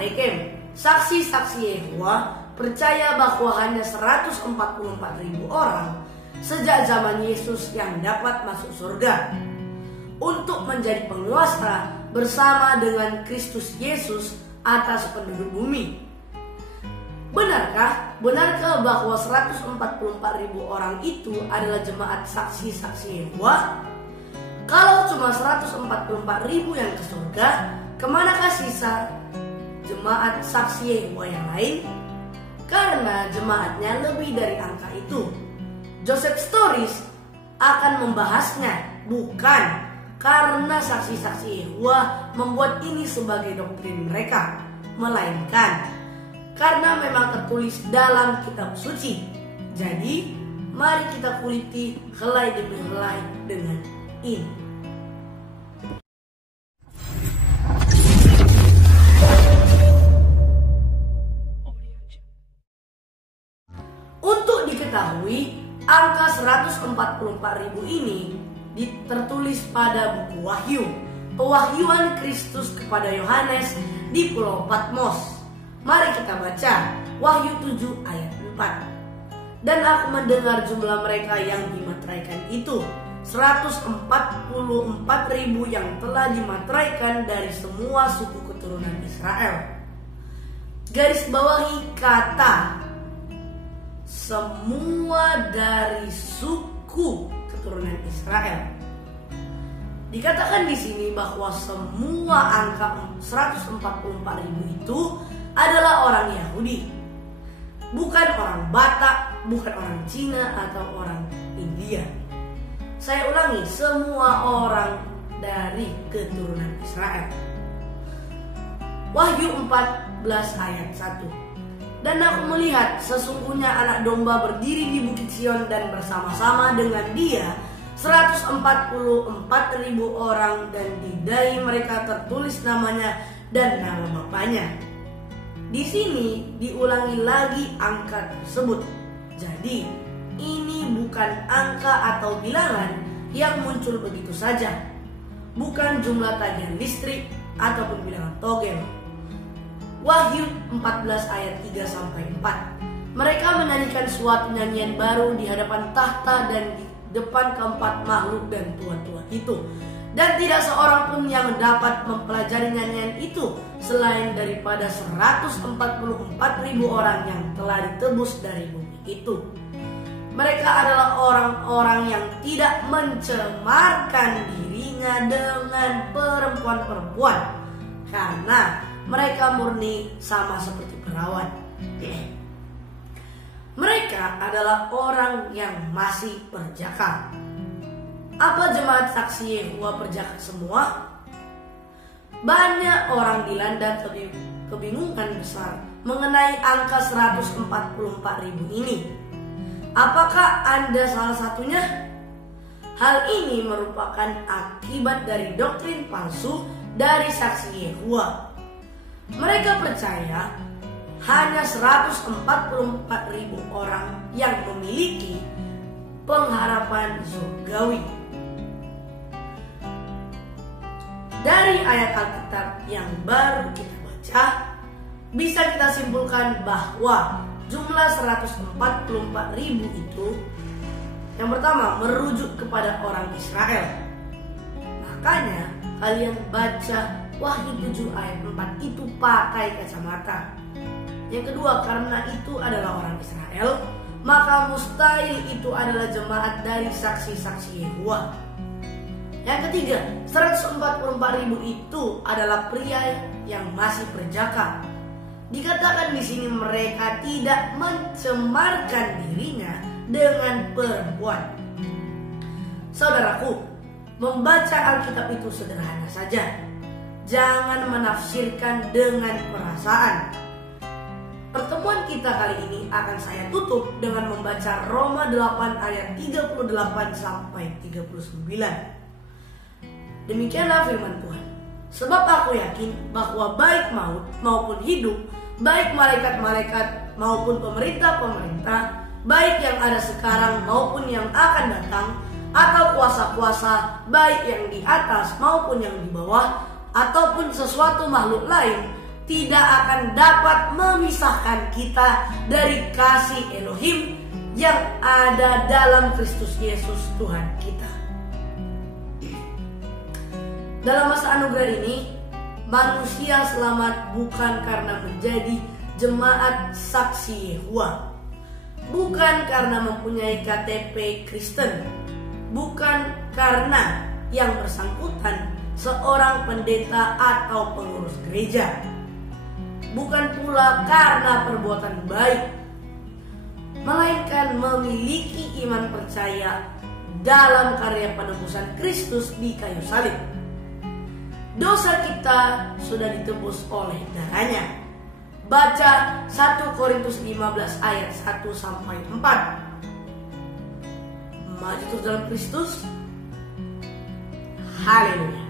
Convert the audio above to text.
Alekem, saksi-saksi Yehova percaya bahwa hanya 144.000 orang sejak zaman Yesus yang dapat masuk surga untuk menjadi penguasa bersama dengan Kristus Yesus atas penduduk bumi. Benarkah bahwa 144.000 orang itu adalah jemaat saksi-saksi Yehova? Kalau cuma 144.000 yang ke surga, kemanakah sisa jemaat saksi Yehova yang lain? Karena jemaatnya lebih dari angka itu. Joseph Stories akan membahasnya, bukan karena saksi-saksi Yehova membuat ini sebagai doktrin mereka, melainkan karena memang tertulis dalam kitab suci. Jadi, mari kita kuliti helai demi helai dengan ini. Untuk diketahui, angka 144.000 ini tertulis pada buku Wahyu, pewahyuan Kristus kepada Yohanes di Pulau Patmos. Mari kita baca Wahyu 7 ayat 4. Dan aku mendengar jumlah mereka yang dimateraikan itu 144.000 yang telah dimateraikan dari semua suku keturunan Israel. Garis bawahi kata semua dari suku keturunan Israel. Dikatakan di sini bahwa semua angka 144.000 itu adalah orang Yahudi, bukan orang Batak, bukan orang Cina atau orang India. Saya ulangi, semua orang dari keturunan Israel. Wahyu 14 ayat 1. Dan aku melihat sesungguhnya anak domba berdiri di bukit Sion dan bersama-sama dengan dia 144.000 orang, dan di dahi mereka tertulis namanya dan nama bapaknya. Di sini diulangi lagi angka tersebut. Jadi ini bukan angka atau bilangan yang muncul begitu saja, bukan jumlah tagihan listrik ataupun bilangan togel. Wahyu 14 ayat 3-4. Mereka menyanyikan suatu nyanyian baru di hadapan tahta dan di depan keempat makhluk dan tua-tua itu. Dan tidak seorang pun yang dapat mempelajari nyanyian itu selain daripada 144.000 orang yang telah ditebus dari bumi itu. Mereka adalah orang-orang yang tidak mencemarkan dirinya dengan perempuan-perempuan, karena mereka murni sama seperti perawan. Mereka adalah orang yang masih perjaka. Apa jemaat saksi Yehova perjaka semua? Banyak orang dilanda kebingungan besar mengenai angka 144.000 ini. Apakah Anda salah satunya? Hal ini merupakan akibat dari doktrin palsu dari saksi Yehova. Mereka percaya hanya 144.000 orang yang memiliki pengharapan surgawi. Dari ayat Alkitab yang baru kita baca, bisa kita simpulkan bahwa jumlah 144.000 itu yang pertama merujuk kepada orang Israel. Makanya kalian baca Wahyu 7 ayat 4 itu pakai kacamata. Yang kedua, karena itu adalah orang Israel, maka mustahil itu adalah jemaat dari saksi-saksi Yehova. Yang ketiga, 144.000 itu adalah pria yang masih perjaka. Dikatakan di sini mereka tidak mencemarkan dirinya dengan perempuan. Saudaraku, membaca Alkitab itu sederhana saja. Jangan menafsirkan dengan perasaan. Pertemuan kita kali ini akan saya tutup dengan membaca Roma 8 ayat 38-39. Demikianlah firman Tuhan. Sebab aku yakin bahwa baik maut maupun hidup, baik malaikat-malaikat maupun pemerintah-pemerintah, baik yang ada sekarang maupun yang akan datang, atau kuasa-kuasa, baik yang di atas maupun yang di bawah, ataupun sesuatu makhluk lain, tidak akan dapat memisahkan kita dari kasih Elohim yang ada dalam Kristus Yesus Tuhan kita. Dalam masa anugerah ini, manusia selamat bukan karena menjadi jemaat saksi Yehova, bukan karena mempunyai KTP Kristen, bukan karena yang bersangkutan seorang pendeta atau pengurus gereja, bukan pula karena perbuatan baik, melainkan memiliki iman percaya dalam karya penebusan Kristus di kayu salib. Dosa kita sudah ditebus oleh darahnya. Baca 1 Korintus 15 ayat 1-4. Maju terus dalam Kristus. Haleluya.